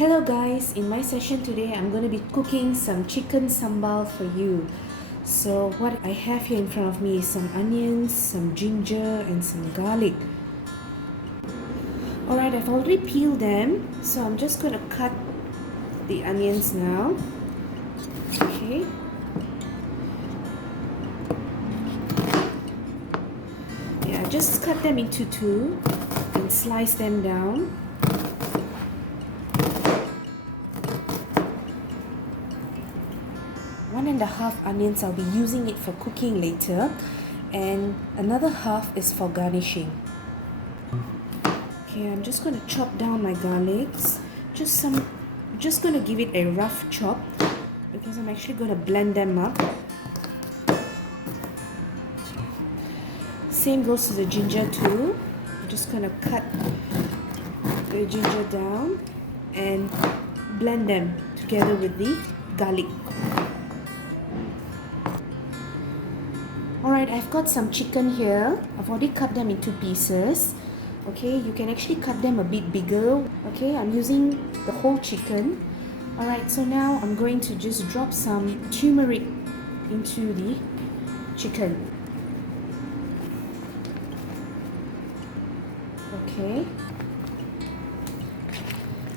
Hello guys, in my session today I'm going to be cooking some chicken sambal for you. So what I have here in front of me is some onions, some ginger and some garlic. Alright, I've already peeled them, so I'm just going to cut the onions now. Okay. Yeah, just cut them into two and slice them down. One and a half onions, I'll be using it for cooking later, and another half is for garnishing. Okay, I'm just going to chop down my garlics. Just going to give it a rough chop because I'm actually going to blend them up. Same goes to the ginger too. I'm just going to cut the ginger down and blend them together with the garlic. Alright, I've got some chicken here. I've already cut them into pieces. Okay, you can actually cut them a bit bigger. Okay, I'm using the whole chicken. Alright, so now I'm going to just drop some turmeric into the chicken. Okay.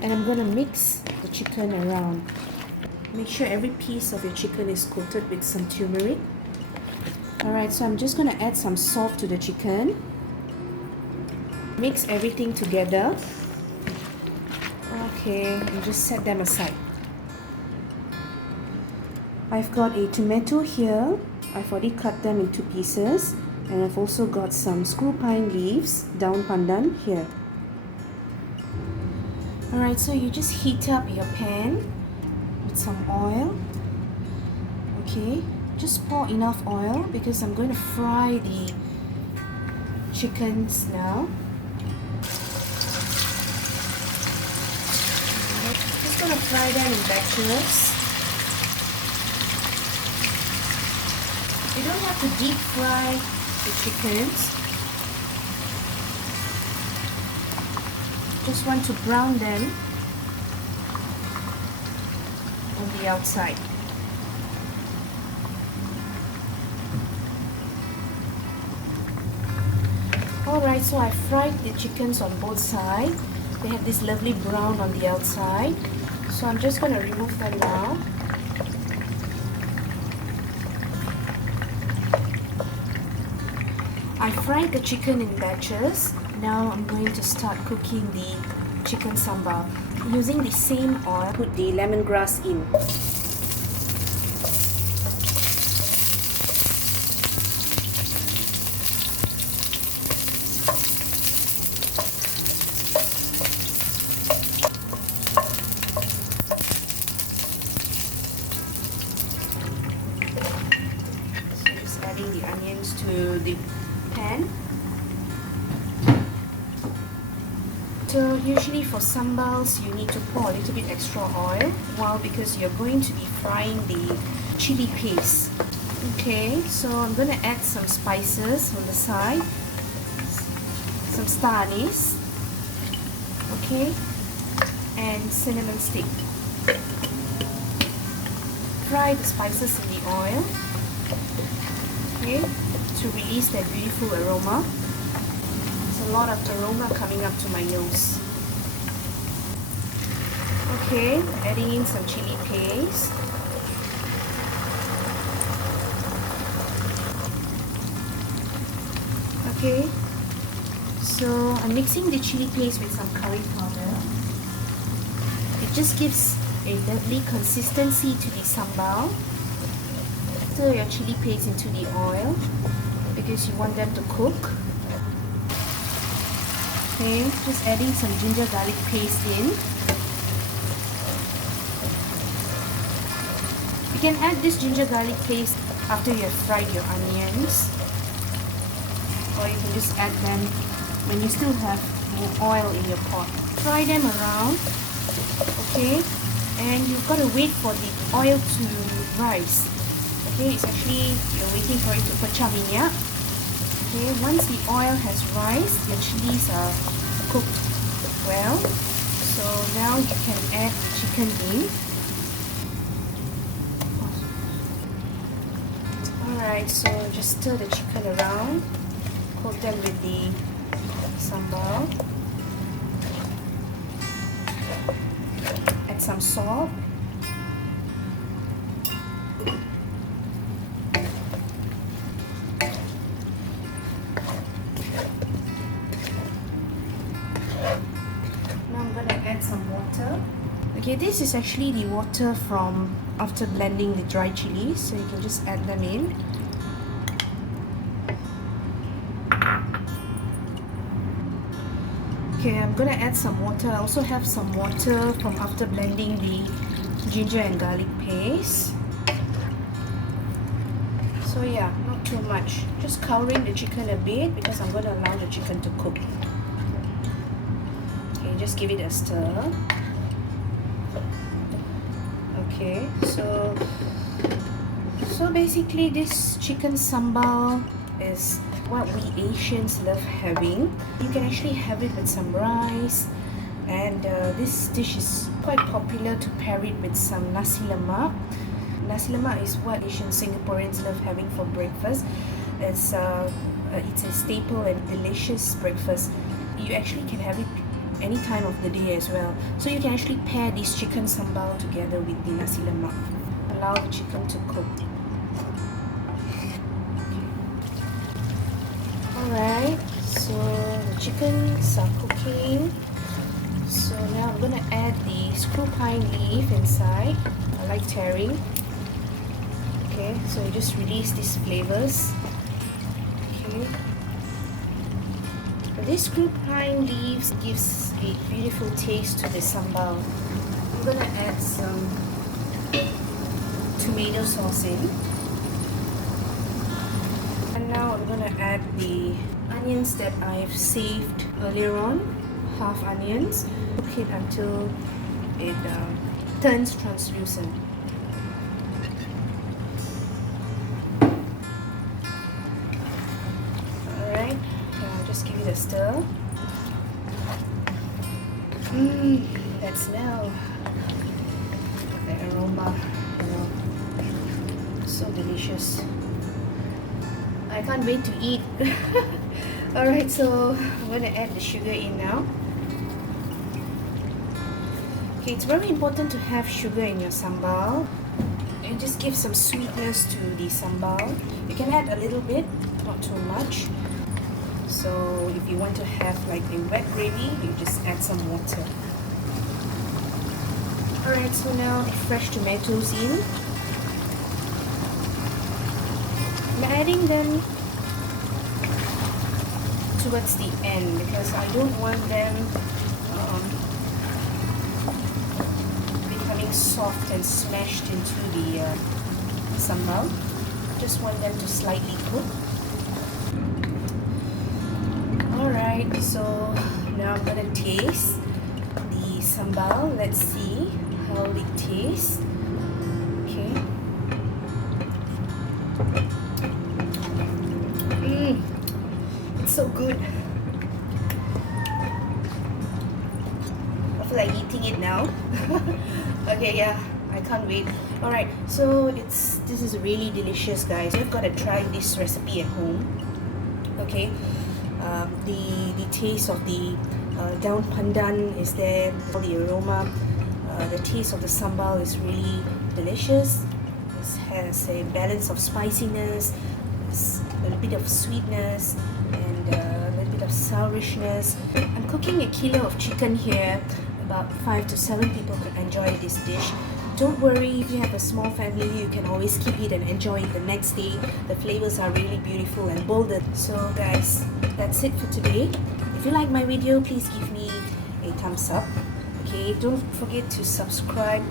And I'm going to mix the chicken around. Make sure every piece of your chicken is coated with some turmeric. Alright, so I'm just going to add some salt to the chicken. Mix everything together. Okay, and just set them aside. I've got a tomato here. I've already cut them into pieces. And I've also got some screwpine leaves, Daun Pandan, here. Alright, so you just heat up your pan with some oil. Okay. Just pour enough oil because I'm going to fry the chickens now. Just going to fry them in batches. You don't have to deep fry the chickens. Just want to brown them on the outside. Alright, so I fried the chickens on both sides. They have this lovely brown on the outside. So I'm just going to remove them now. I fried the chicken in batches. Now I'm going to start cooking the chicken sambal. Using the same oil, put the lemongrass in. Adding the onions to the pan. So usually for sambals you need to pour a little bit extra oil, while because you're going to be frying the chili paste. Okay, so I'm going to add some spices on the side, some Star Anise, okay, and cinnamon stick. Fry the spices in the oil. Okay, to release that beautiful aroma. There's a lot of aroma coming up to my nose. Okay, adding in some chili paste. Okay, so I'm mixing the chili paste with some curry powder. It just gives a lovely consistency to the sambal. Stir your chili paste into the oil because you want them to cook. Okay, just adding some ginger garlic paste in. You can add this ginger garlic paste after you have fried your onions, or you can just add them when you still have more oil in your pot. Fry them around, okay, and you've got to wait for the oil to rise. Okay, it's actually, you're waiting for it to pecah minyak. Okay, once the oil has risen, your chilies are cooked well. So So now you can add the chicken in. Alright, so just stir the chicken around, coat them with the sambal, add some salt, now I'm going to add some water. Okay, this is actually the water from after blending the dry chilies, so you can just add them in. Okay, I'm gonna add some water. I also have some water from after blending the ginger and garlic paste. So yeah, not too much. Just covering the chicken a bit because I'm gonna allow the chicken to cook. Okay, just give it a stir. Okay, so basically this chicken sambal is what we Asians love having. You can actually have it with some rice, and this dish is quite popular to pair it with some nasi lemak. Nasi lemak is what Asian Singaporeans love having for breakfast. It's a staple and delicious breakfast. You actually can have it any time of the day as well. So you can actually pair this chicken sambal together with the nasi lemak. Allow the chicken to cook. Alright, so the chickens are cooking. So now I'm gonna add the screwpine leaf inside. I like tearing. Okay, so you just release these flavors. Okay. This screwpine leaves gives a beautiful taste to the sambal. I'm gonna add some tomato sauce in. And now I'm gonna add the onions that I've saved earlier on, half onions. Cook it until it turns translucent. Alright, just give it a stir. That smell, the aroma, so delicious. I can't wait to eat. Alright, so I'm going to add the sugar in now. Okay, it's very important to have sugar in your sambal. It just gives some sweetness to the sambal. You can add a little bit, not too much. So if you want to have like a wet gravy, you just add some water. Alright, so now the fresh tomatoes in. I'm adding them towards the end because I don't want them becoming soft and smashed into the sambal. Just want them to slightly cook. Alright, so now I'm gonna taste the sambal. Let's see how it tastes. Okay. It's so good. I feel like eating it now. Okay, yeah, I can't wait. Alright, so this is really delicious, guys. You've got to try this recipe at home. Okay, the taste of the Daun Pandan is there, the aroma, the taste of the sambal is really delicious. It has a balance of spiciness, a little bit of sweetness, and a little bit of sourishness. I'm cooking a kilo of chicken here. About 5 to 7 people could enjoy this dish. Don't worry, if you have a small family, you can always keep it and enjoy it the next day. The flavors are really beautiful and bold. So guys, that's it for today. If you like my video, please give me a thumbs up. Okay, don't forget to subscribe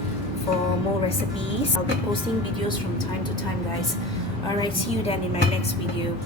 for more recipes. I'll be posting videos from time to time, guys. Alright, see you then in my next video.